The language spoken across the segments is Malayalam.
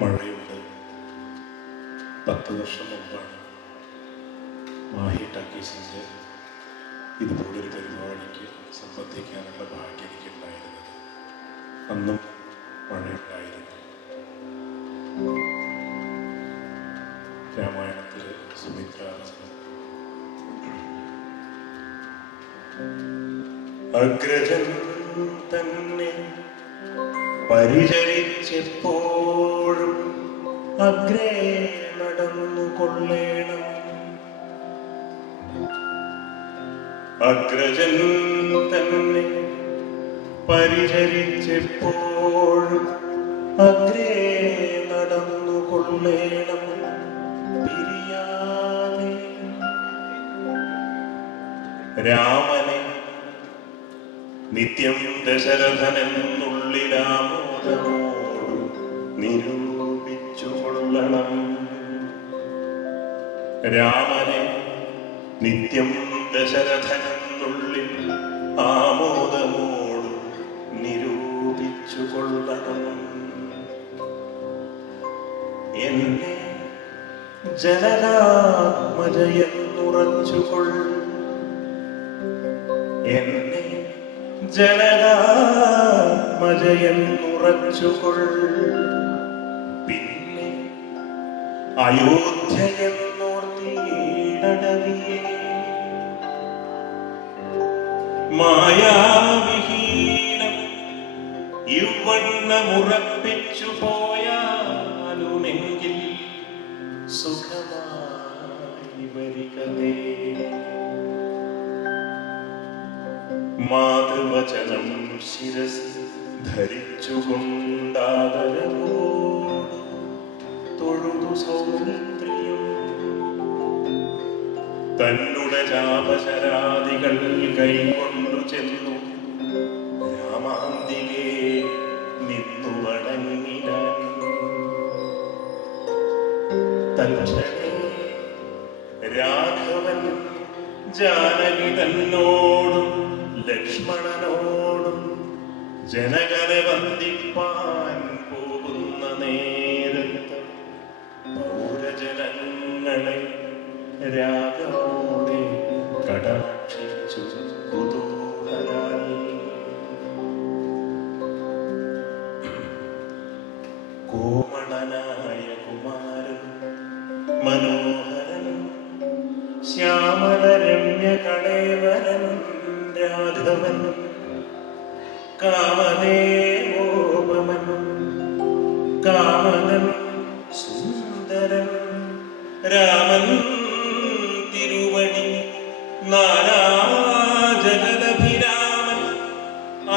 മഴയുണ്ട്. പത്ത് വർഷം മുമ്പാണ് മാഹി ടക്കീസിന്റെ ഇതുപോലൊരു പരിപാടിക്ക് സംബന്ധിക്കാനുള്ള ഭാഗ്യം എനിക്കുണ്ടായിരുന്നത് അന്നും മഴയുണ്ടായിരുന്നു. രാമായണത്തിലെ സുമിത്രാവചനം അഗ്രജൻ തന്നെ പരിചരിച്ചെപ്പോഴും അഗ്രേ നടന്നു കൊള്ളേണം. അഗ്രജൻ തന്നെ പരിചരിച്ചെപ്പോഴും അഗ്രേ നടന്നു കൊള്ളേണം. പിരിയാതെ രാമനെ നിത്യം ദശരഥനെന്നുള്ളിലാമോദമോട് നിരൂപിച്ചു കൊള്ളണം രാമനെ നിത്യം ദശരഥനെന്നുള്ളിൽ ആമോദമോട് നിരൂപിച്ചു കൊള്ളണം എന്നെ ജനകാത്മജയെന്നുറച്ചുകൊൾ എന്നെ ജനകാത്മജയെന്നുറച്ചുകൊൾ പിന്നെ അയോധ്യയെന്നോർത്തിടവിയെ മായാവിഹീനം ഇവണ്ണമുറപ്പിച്ചു പോയാലുമെങ്കിൽ സുഖമായി വരികതേ. മാതൃവചനം ശിരസ് ധരിച്ചുകൊണ്ടാദരവോട് തൊഴുതു സൗന്ദര്യം കൈകൊണ്ടു ചെന്നു. രാമാന്തികെ നിന്നു വണങ്ങിടാൻ രാഘവൻ ജാനകി തന്നോടും ലക്ഷ്മണനോടും ജനകനെ വന്ദിപ്പാൻ പോകുന്ന നേരത്ത് പൗരജനങ്ങളെ രാഗമോടെ കടാക്ഷിച്ചു കോമളനായ കുമാരൻ മനോഹരൻ ശ്യാമലരമ്യ കടേവരൻ രാഘവൻ കാമദേവോപമൻ കാമനൻ സുന്ദരൻ രാമൻ തിരുവടി. നാരാജഗദഭിരാമൻ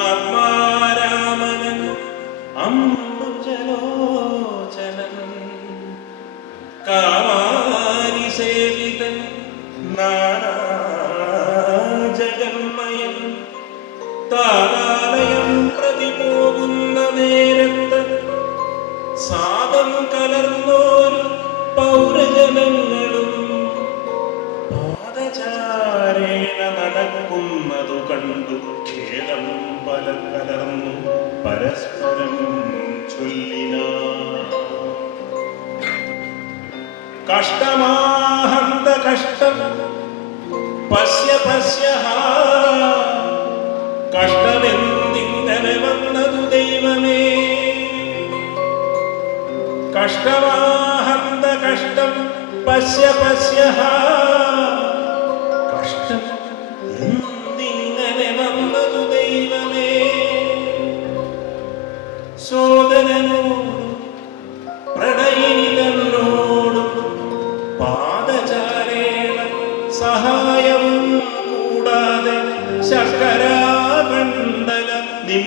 ആത്മാരാമനൻ അംബുജലോചനൻ കാമാരി സേവിതൻ നാനാജഗന്മയൻ. താരാലയം കണ്ടു പല കലർന്നു പരസ്പരം ചൊല്ലിനാ. കഷ്ടമാഹന്ത കഷ്ടം പശ്യ പശ്യ കഷ്ടമെന്തിങ്ങനെ വന്നതു ദൈവമേ. കഷ്ടമാഹന്ത കഷ്ടം പശ്യ പശ്യ കഷ്ടം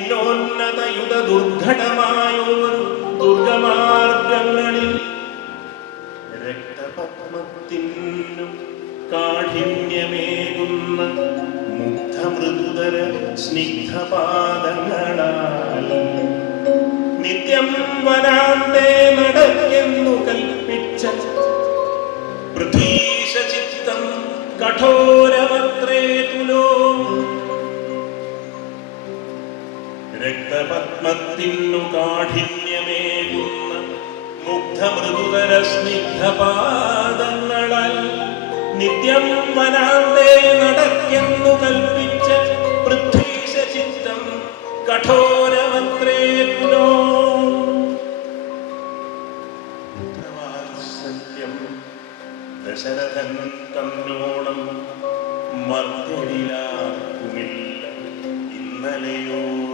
നിമ്നോന്നതയുധ ദുർഘടമായോരു ദുർഗമാർഗങ്ങളിൽ രക്തപത്മത്തിനും കാഠിന്യമേകുന്ന മുഗ്ധമൃദുതര സ്നിഗ്ധപാദങ്ങളാൽ നിത്യം വരാന്തേ നടക്കുന്നു കൽപ്പിച്ച നടക്കെന്നു കൽപ്പിച്ച പൃഥ്വീശ ചിത്തം കഠോരമത്രേ പുലോ പുത്രവാത്സല്യം ദശരഥൻ തന്നോണം മർദ്ദനിലാക്കുമില്ല ഇന്നലെയോളവും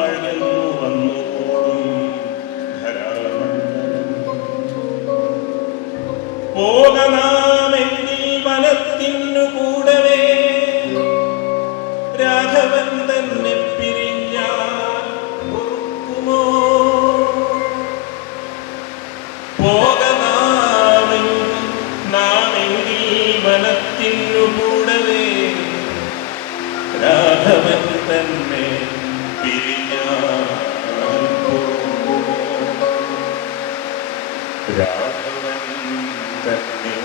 പോകണമെങ്കിൽ വനത്തിനു കൂടവേ. രാഘവൻ തന്നെ പിരിഞ്ഞാൽ ഓർക്കുമോ? പോകണമെങ്കിൽ നാമെങ്കിൽ വനത്തിനു കൂടവേ. രാഘവൻ തന്നെ പിരിഞ്ഞാൽ ഓർക്കുമോ? രാ that for me.